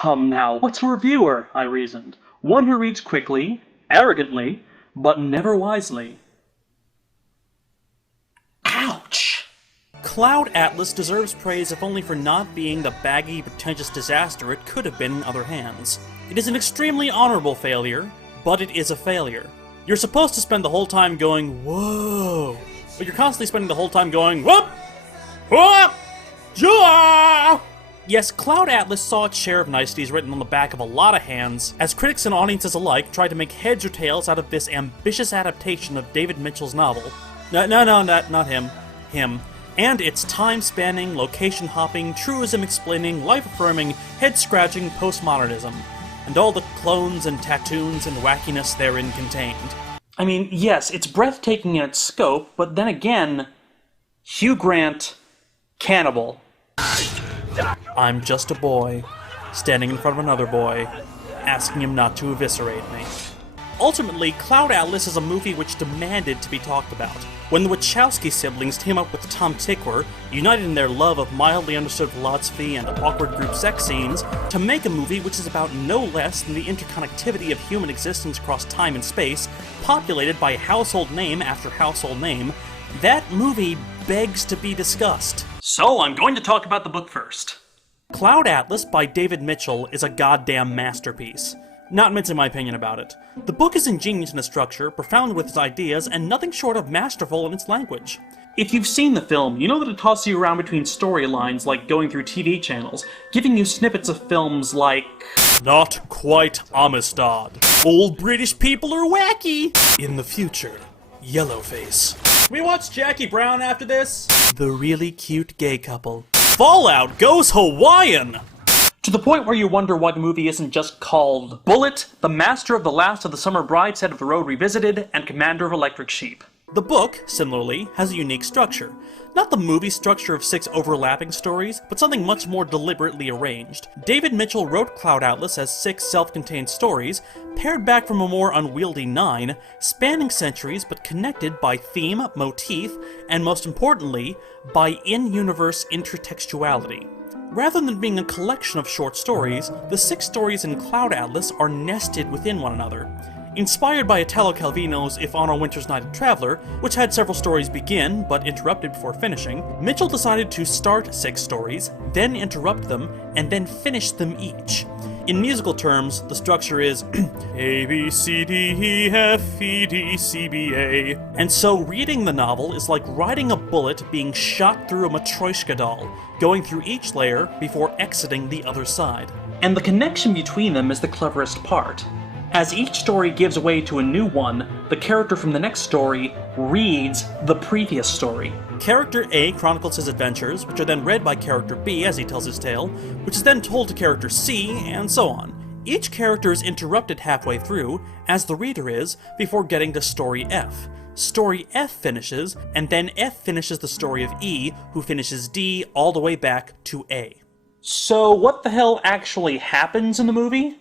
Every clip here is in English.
Come now, what's a reviewer? I reasoned. One who reads quickly, arrogantly, but never wisely. Ouch! Cloud Atlas deserves praise if only for not being the baggy, pretentious disaster it could have been in other hands. It is an extremely honorable failure, but it is a failure. You're supposed to spend the whole time going, whoa, but you're constantly spending the whole time going, whoop, whoop, joa! Yes, Cloud Atlas saw its share of niceties written on the back of a lot of hands, as critics and audiences alike tried to make heads or tails out of this ambitious adaptation of David Mitchell's novel. No, not him. Him. And its time-spanning, location-hopping, truism-explaining, life-affirming, head-scratching postmodernism, and all the clones and tattoons and wackiness therein contained. I mean, yes, it's breathtaking in its scope, but then again, Hugh Grant, cannibal. I'm just a boy, standing in front of another boy, asking him not to eviscerate me. Ultimately, Cloud Atlas is a movie which demanded to be talked about. When the Wachowski siblings team up with Tom Tykwer, united in their love of mildly understood philosophy and awkward group sex scenes, to make a movie which is about no less than the interconnectivity of human existence across time and space, populated by household name after household name, that movie begs to be discussed. So I'm going to talk about the book first. Cloud Atlas by David Mitchell is a goddamn masterpiece. Not mincing my opinion about it. The book is ingenious in its structure, profound with its ideas, and nothing short of masterful in its language. If you've seen the film, you know that it tosses you around between storylines like going through TV channels, giving you snippets of films like... Not quite Amistad. Old British people are wacky! In the future, Yellowface. We watch Jackie Brown after this? The really cute gay couple. Fallout goes Hawaiian! To the point where you wonder why the movie isn't just called Bullet, the Master of the Last of the Summer Brideshead of the Road Revisited, and Commander of Electric Sheep. The book, similarly, has a unique structure. Not the movie structure of 6 overlapping stories, but something much more deliberately arranged. David Mitchell wrote Cloud Atlas as 6 self-contained stories, pared back from a more unwieldy 9, spanning centuries but connected by theme, motif, and most importantly, by in-universe intertextuality. Rather than being a collection of short stories, the 6 stories in Cloud Atlas are nested within one another. Inspired by Italo Calvino's If on a Winter's Night a Traveler, which had several stories begin, but interrupted before finishing, Mitchell decided to start 6 stories, then interrupt them, and then finish them each. In musical terms, the structure is A, B, C, D, E, F, E, D, C, B, A. And so reading the novel is like riding a bullet being shot through a Matryoshka doll, going through each layer before exiting the other side. And the connection between them is the cleverest part. As each story gives way to a new one, the character from the next story reads the previous story. Character A chronicles his adventures, which are then read by character B as he tells his tale, which is then told to character C, and so on. Each character is interrupted halfway through, as the reader is, before getting to story F. Story F finishes, and then F finishes the story of E, who finishes D all the way back to A. So what the hell actually happens in the movie?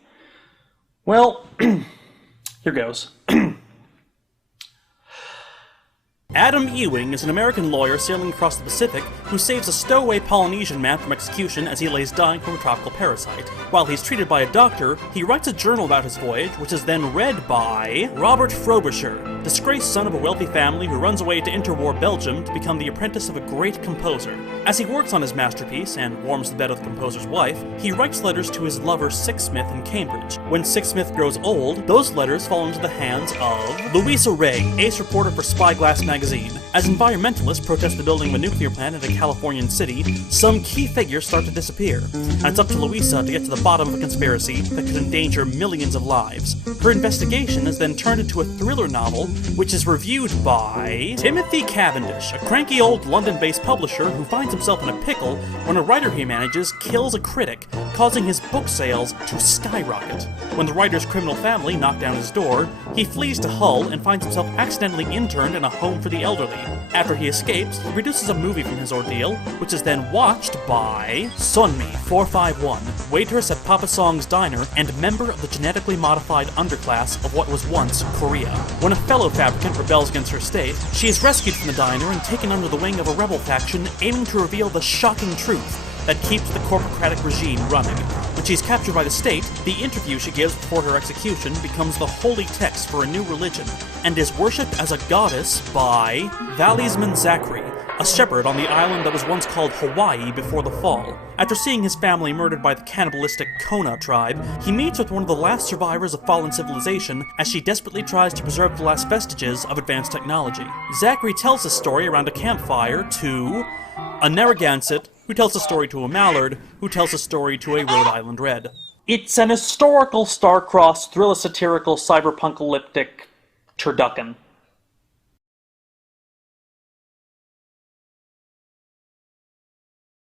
Well, here goes. Adam Ewing is an American lawyer sailing across the Pacific who saves a stowaway Polynesian man from execution as he lays dying from a tropical parasite. While he's treated by a doctor, he writes a journal about his voyage, which is then read by Robert Frobisher, disgraced son of a wealthy family who runs away to interwar Belgium to become the apprentice of a great composer. As he works on his masterpiece and warms the bed of the composer's wife, he writes letters to his lover Sixsmith in Cambridge. When Sixsmith grows old, those letters fall into the hands of Louisa Ray, ace reporter for Spyglass magazine. As environmentalists protest the building of a nuclear plant in a Californian city, some key figures start to disappear, and it's up to Louisa to get to the bottom of a conspiracy that could endanger millions of lives. Her investigation is then turned into a thriller novel, which is reviewed by Timothy Cavendish, a cranky old London-based publisher who finds himself in a pickle when a writer he manages kills a critic, causing his book sales to skyrocket. When the writer's criminal family knock down his door, he flees to Hull and finds himself accidentally interned in a home for the elderly. After he escapes, he produces a movie from his ordeal, which is then watched by Sunmi 451, waitress at Papa Song's diner and member of the genetically modified underclass of what was once Korea. When a fellow fabricant rebels against her state, she is rescued from the diner and taken under the wing of a rebel faction aiming to reveal the shocking truth. that keeps the corporocratic regime running. When she's captured by the state, the interview she gives before her execution becomes the holy text for a new religion, and is worshipped as a goddess by Talisman Zachary, a shepherd on the island that was once called Hawaii before the fall. After seeing his family murdered by the cannibalistic Kona tribe, he meets with one of the last survivors of fallen civilization as she desperately tries to preserve the last vestiges of advanced technology. Zachary tells his story around a campfire to a Narragansett, who tells a story to a Mallard, who tells a story to a Rhode Island Red. It's an historical, star-crossed, thriller-satirical, cyberpunk-apocalyptic turducken.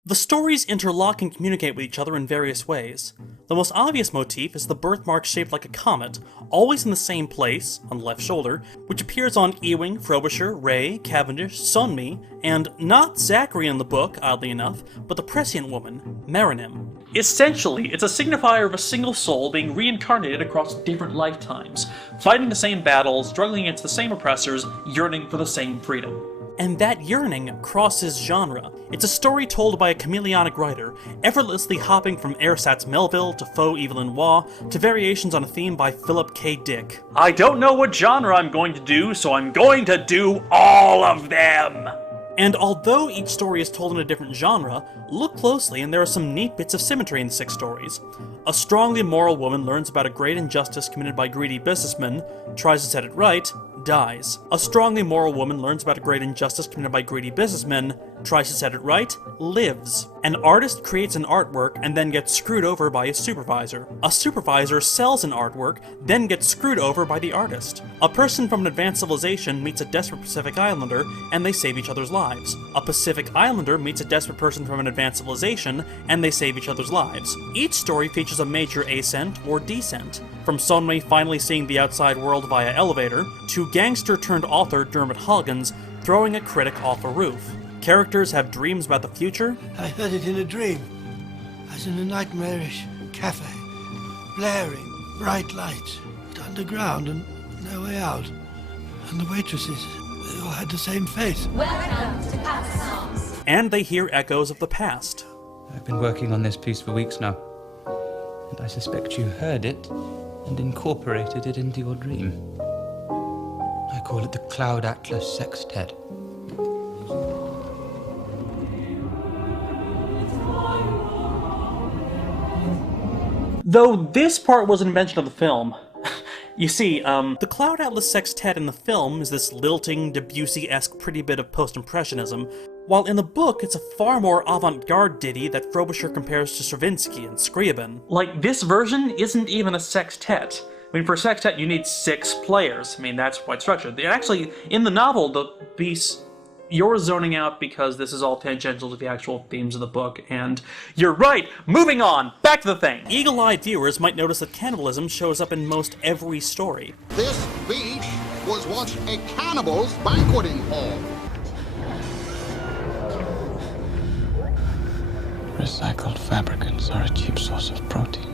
The stories interlock and communicate with each other in various ways. The most obvious motif is the birthmark shaped like a comet, always in the same place, on the left shoulder, which appears on Ewing, Frobisher, Ray, Cavendish, Sunmi, and not Zachary in the book, oddly enough, but the prescient woman, Marinim. Essentially, it's a signifier of a single soul being reincarnated across different lifetimes, fighting the same battles, struggling against the same oppressors, yearning for the same freedom. And that yearning crosses genre. It's a story told by a chameleonic writer, effortlessly hopping from Ersatz Melville to Faux Evelyn Waugh to variations on a theme by Philip K. Dick. I don't know what genre I'm going to do, so I'm going to do all of them! And although each story is told in a different genre, look closely and there are some neat bits of symmetry in the 6 stories. A strongly moral woman learns about a great injustice committed by greedy businessmen, tries to set it right, dies. A strongly moral woman learns about a great injustice committed by greedy businessmen, tries to set it right, lives. An artist creates an artwork and then gets screwed over by his supervisor. A supervisor sells an artwork, then gets screwed over by the artist. A person from an advanced civilization meets a desperate Pacific Islander, and they save each other's lives. A Pacific Islander meets a desperate person from an advanced civilization, and they save each other's lives. Each story features a major ascent or descent, from Sunway finally seeing the outside world via elevator, to gangster-turned-author Dermot Hoggins throwing a critic off a roof. Characters have dreams about the future. I heard it in a dream. I was in a nightmarish cafe, blaring, bright lights, but underground and no way out. And the waitresses, they all had the same face. Welcome to Past Songs. And they hear echoes of the past. I've been working on this piece for weeks now, and I suspect you heard it and incorporated it into your dream. I call it the Cloud Atlas Sextet. Though this part was an invention of the film. You see, The Cloud Atlas Sextet in the film is this lilting, Debussy-esque pretty bit of post-impressionism, while in the book it's a far more avant-garde ditty that Frobisher compares to Stravinsky and Scriabin. like, this version isn't even a sextet. I mean, for a sextet you need 6 players. I mean, that's quite structured. Actually, in the novel, the piece, you're zoning out because this is all tangential to the actual themes of the book, and you're right! Moving on! Back to the thing! Eagle-eyed viewers might notice that cannibalism shows up in most every story. This beach was once a cannibal's banqueting hall. Recycled fabricants are a cheap source of protein.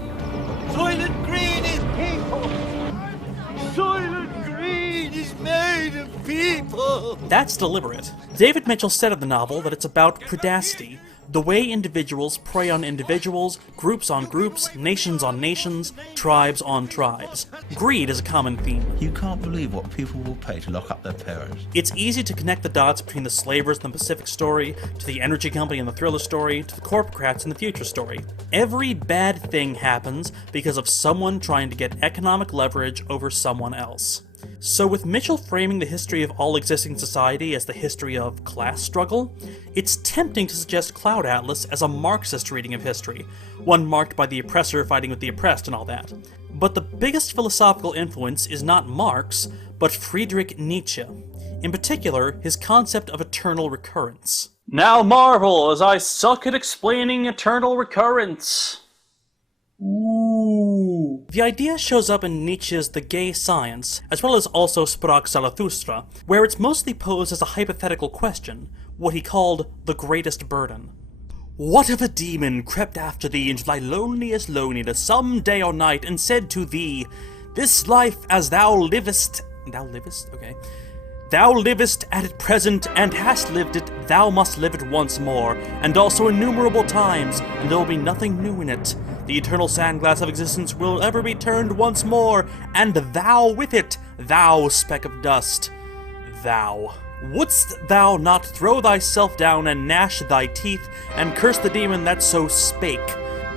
Soylent Green is people! Soylent Green is made of people! That's deliberate. David Mitchell said of the novel that it's about predacity, the way individuals prey on individuals, groups on groups, nations on nations, tribes on tribes. Greed is a common theme. You can't believe what people will pay to lock up their parents. It's easy to connect the dots between the slavers in the Pacific story, to the energy company in the thriller story, to the corporocrats in the future story. Every bad thing happens because of someone trying to get economic leverage over someone else. So with Mitchell framing the history of all existing society as the history of class struggle, it's tempting to suggest Cloud Atlas as a Marxist reading of history, one marked by the oppressor fighting with the oppressed and all that. But the biggest philosophical influence is not Marx, but Friedrich Nietzsche. In particular, his concept of eternal recurrence. Now marvel as I suck at explaining eternal recurrence. Ooh. The idea shows up in Nietzsche's The Gay Science, as well as also Sprach Zarathustra, where it's mostly posed as a hypothetical question, what he called the greatest burden. What if a demon crept after thee into thy loneliest loneliness some day or night and said to thee, this life as thou livest... Okay. Thou livest at it present, and hast lived it, thou must live it once more, and also innumerable times, and there will be nothing new in it. The eternal sandglass of existence will ever be turned once more, and thou with it, thou speck of dust. Thou. Wouldst thou not throw thyself down and gnash thy teeth, and curse the demon that so spake?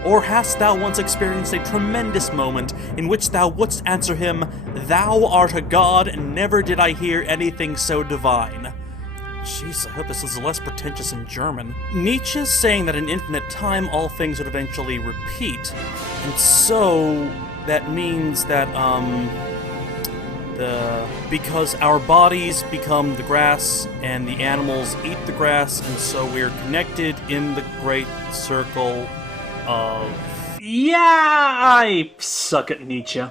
Or hast thou once experienced a tremendous moment in which thou wouldst answer him, Thou art a god, and never did I hear anything so divine? Jeez, I hope this is less pretentious in German. Nietzsche's saying that in infinite time all things would eventually repeat, and so that means that, because our bodies become the grass, and the animals eat the grass, and so we're connected in the great circle of... Yeah, I suck at Nietzsche.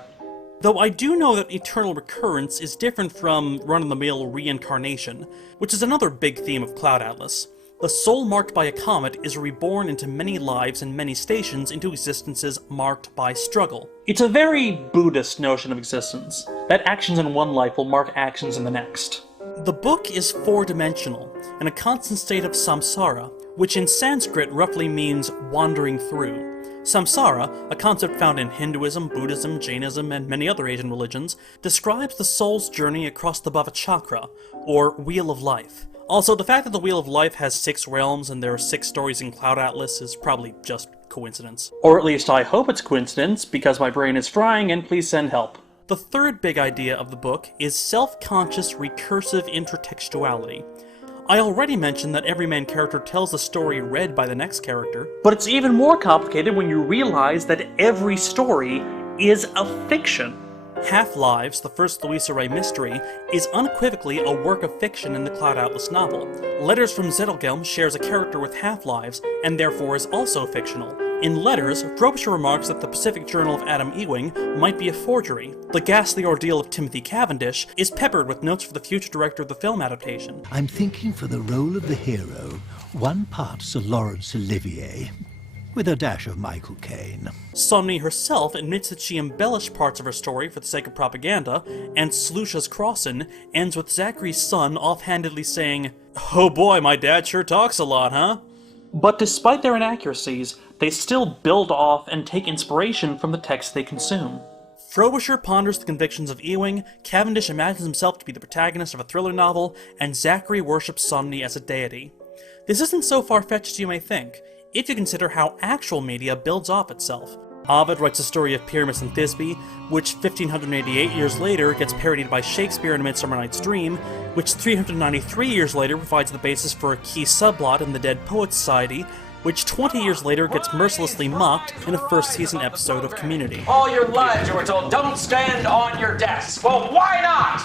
Though I do know that eternal recurrence is different from run-of-the-mill reincarnation, which is another big theme of Cloud Atlas. The soul marked by a comet is reborn into many lives and many stations into existences marked by struggle. It's a very Buddhist notion of existence, that actions in one life will mark actions in the next. The book is four-dimensional, in a constant state of samsara, which in Sanskrit roughly means wandering through. Samsara, a concept found in Hinduism, Buddhism, Jainism, and many other Asian religions, describes the soul's journey across the Bhava Chakra, or Wheel of Life. Also, the fact that the Wheel of Life has 6 realms and there are 6 stories in Cloud Atlas is probably just coincidence. Or at least I hope it's coincidence, because my brain is frying and please send help. The third big idea of the book is self-conscious recursive intertextuality. I already mentioned that every main character tells the story read by the next character. But it's even more complicated when you realize that every story is a fiction. Half-Lives, the first Louisa Ray mystery, is unequivocally a work of fiction in the Cloud Atlas novel. Letters from Zettelgelm shares a character with Half-Lives, and therefore is also fictional. In Letters, Frobisher remarks that the Pacific Journal of Adam Ewing might be a forgery. The ghastly ordeal of Timothy Cavendish is peppered with notes for the future director of the film adaptation. I'm thinking for the role of the hero, one part Sir Laurence Olivier, with a dash of Michael Caine. Somni herself admits that she embellished parts of her story for the sake of propaganda, and Slucha's Crossin ends with Zachary's son offhandedly saying, "Oh boy, my dad sure talks a lot, huh?" But despite their inaccuracies, they still build off and take inspiration from the text they consume. Frobisher ponders the convictions of Ewing, Cavendish imagines himself to be the protagonist of a thriller novel, and Zachary worships Somni as a deity. This isn't so far-fetched as you may think, if you consider how actual media builds off itself. Ovid writes a story of Pyramus and Thisbe, which 1588 years later gets parodied by Shakespeare in A Midsummer Night's Dream, which 393 years later provides the basis for a key subplot in the Dead Poets Society, which 20 years later gets mercilessly mocked in a first-season episode of Community. All your lives you were told, don't stand on your desks. Well, why not?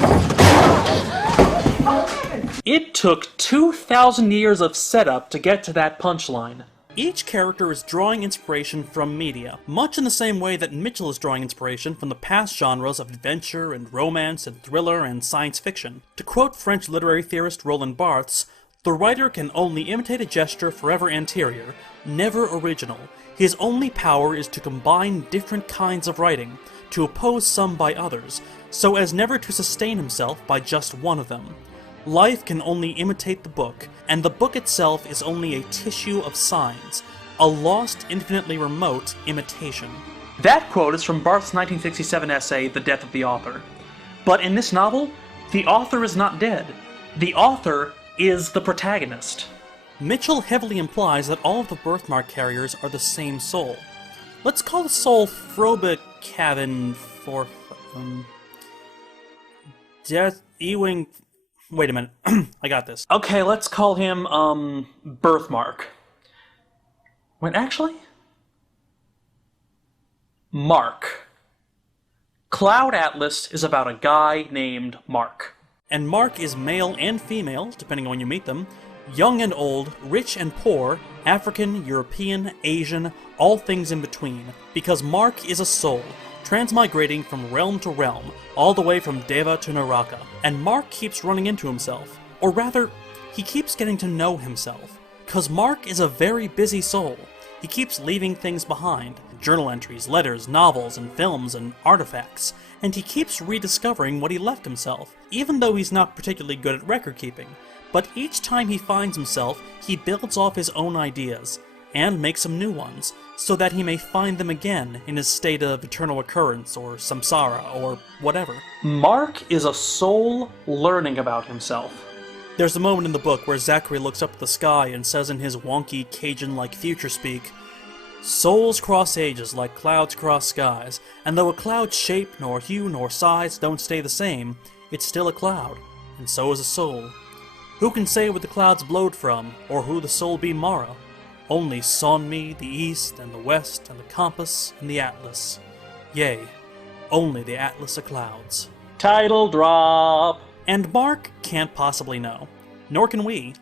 It took 2,000 years of setup to get to that punchline. Each character is drawing inspiration from media, much in the same way that Mitchell is drawing inspiration from the past genres of adventure and romance and thriller and science fiction. To quote French literary theorist Roland Barthes, "The writer can only imitate a gesture forever anterior, never original. His only power is to combine different kinds of writing, to oppose some by others, so as never to sustain himself by just one of them. Life can only imitate the book, and the book itself is only a tissue of signs, a lost, infinitely remote imitation." That quote is from Barth's 1967 essay, The Death of the Author. But in this novel, the author is not dead. The author is the protagonist. Mitchell heavily implies that all of the birthmark carriers are the same soul. Let's call the soul Frobe Cavan for... Death Ewing... Wait a minute. I got this. Okay, let's call him, Birthmark. Wait, actually? Mark. Cloud Atlas is about a guy named Mark. And Mark is male and female, depending on when you meet them, young and old, rich and poor, African, European, Asian, all things in between, because Mark is a soul, transmigrating from realm to realm, all the way from Deva to Naraka. And Mark keeps running into himself. Or rather, he keeps getting to know himself. 'Cause Mark is a very busy soul. He keeps leaving things behind, journal entries, letters, novels, and films, and artifacts, and he keeps rediscovering what he left himself, even though he's not particularly good at record keeping. But each time he finds himself, he builds off his own ideas, and makes some new ones, so that he may find them again in his state of eternal occurrence, or samsara, or whatever. Mark is a soul learning about himself. There's a moment in the book where Zachary looks up at the sky and says in his wonky, Cajun-like future speak, "Souls cross ages like clouds cross skies, and though a cloud's shape, nor hue, nor size don't stay the same, it's still a cloud, and so is a soul. Who can say where the clouds blowed from, or who the soul be morrow? Only sawn me the east, and the west, and the compass, and the atlas. Yea, only the atlas of clouds." Title drop! And Mark can't possibly know, nor can we.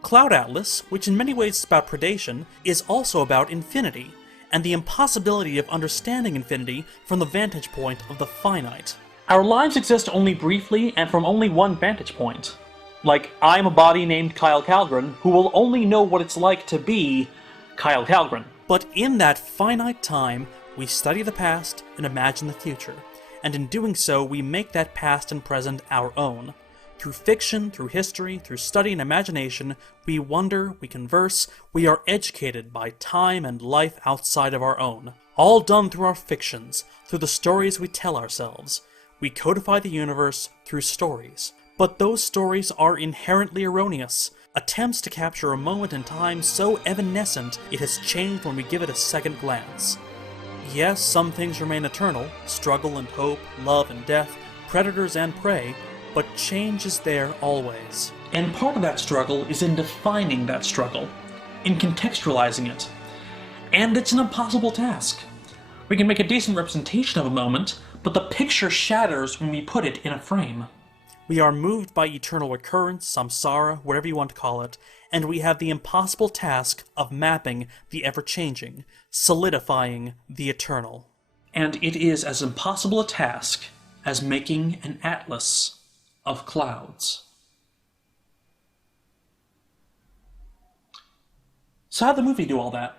Cloud Atlas, which in many ways is about predation, is also about infinity, and the impossibility of understanding infinity from the vantage point of the finite. Our lives exist only briefly and from only one vantage point. Like, I'm a body named Kyle Calgren, who will only know what it's like to be Kyle Calgren. But in that finite time, we study the past and imagine the future, and in doing so, we make that past and present our own. Through fiction, through history, through study and imagination, we wonder, we converse, we are educated by time and life outside of our own. All done through our fictions, through the stories we tell ourselves. We codify the universe through stories. But those stories are inherently erroneous. Attempts to capture a moment in time so evanescent it has changed when we give it a second glance. Yes, some things remain eternal, struggle and hope, love and death, predators and prey, but change is there always. And part of that struggle is in defining that struggle, in contextualizing it. And it's an impossible task. We can make a decent representation of a moment, but the picture shatters when we put it in a frame. We are moved by eternal recurrence, samsara, whatever you want to call it, and we have the impossible task of mapping the ever-changing, solidifying the eternal. And it is as impossible a task as making an atlas of clouds. So how'd the movie do all that?